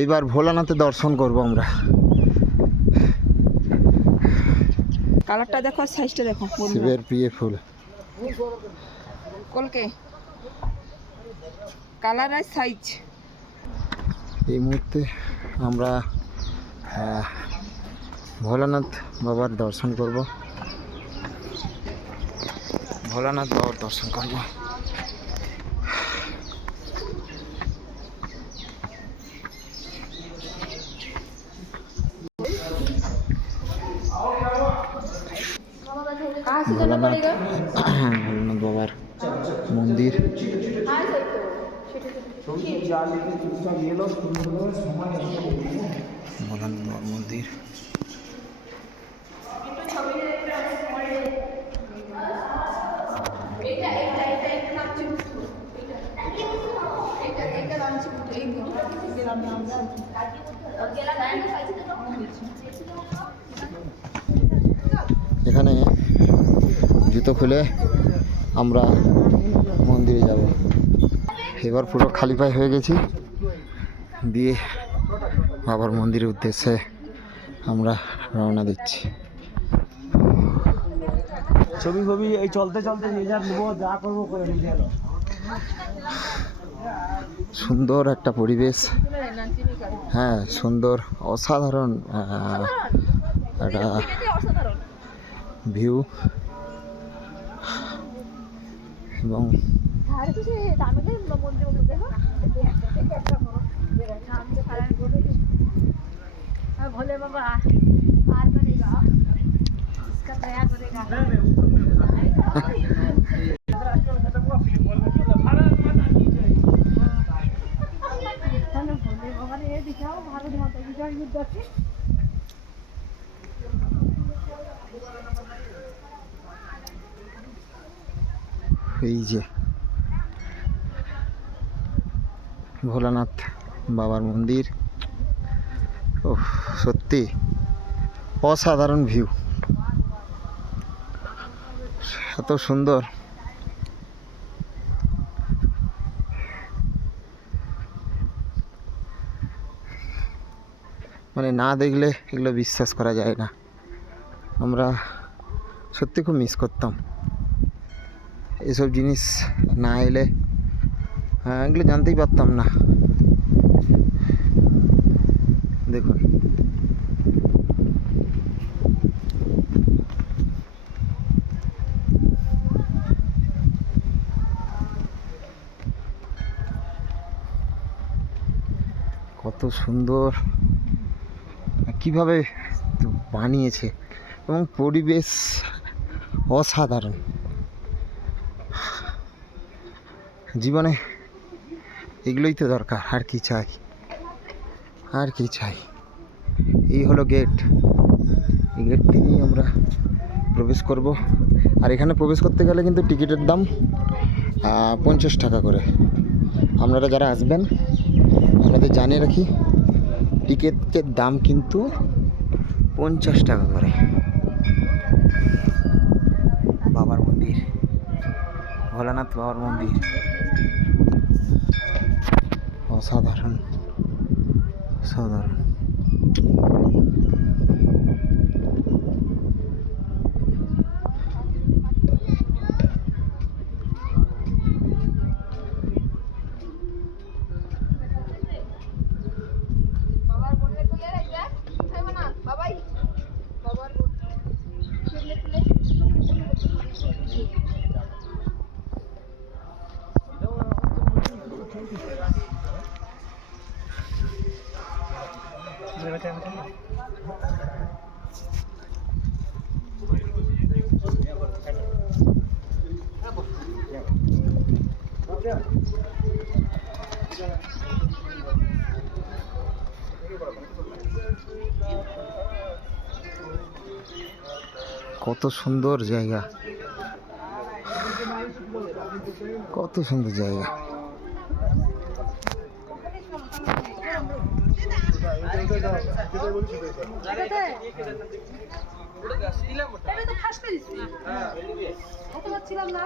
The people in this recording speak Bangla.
এইবার ভোলানাথের দর্শন করব আমরা। কালারটা দেখো, সাইজটা দেখো। শিবের প্রিয় ফুল কলকে কালার আর সাইজ। এই মুহূর্তে আমরা ভোলানাথ বাবার দর্শন করব। ভোলানাথ বাবার দর্শন করব। ভোলানাথ বাবার মন্দির। ভোলানাথ বাবার মন্দির। এখানে জুতো খুলে আমরা মন্দিরে যাব। এবার পুরো খালি পায়ে হয়ে গেছি, দিয়ে বাবার মন্দিরের উদ্দেশ্যে আমরা রওনা দিচ্ছি। ছবি এই চলতে চলতে যা করবো করে নিয়ে গেল। সুন্দর একটা পরিবেশ, হ্যাঁ সুন্দর, অসাধারণ একটা ভিউ এবং भोले बाबा पार करेगा, इसका दया करेगा। भोले बाबा ने ये दिखाओ भारत माता की जय युद्ध की। এই যে ভোলানাথ বাবার মন্দির, ও সত্যি অসাধারণ ভিউ, এত সুন্দর। মানে না দেখলে এগুলো বিশ্বাস করা যায় না। আমরা সত্যি খুব মিস করতাম এসব জিনিস, না এলে এগুলো জানতেই পারতাম না। দেখুন কত সুন্দর, কিভাবে বানিয়েছে এবং পরিবেশ অসাধারণ। জীবনে এগুলোই তো দরকার, আর কি চাই, আর কি চাই। এই হলো গেট, এই গেট থেকেই আমরা প্রবেশ করব। আর এখানে প্রবেশ করতে গেলে কিন্তু টিকিটের দাম 50 টাকা করে। আপনারা যারা আসবেন আপনাদের জানিয়ে রাখি, টিকিটের দাম কিন্তু 50 টাকা করে। বাবার মন্দির, ভোলানাথ বাবার মন্দির অসাধারণ, অসাধারণ। কত সুন্দর জায়গা, কত সুন্দর জায়গা। না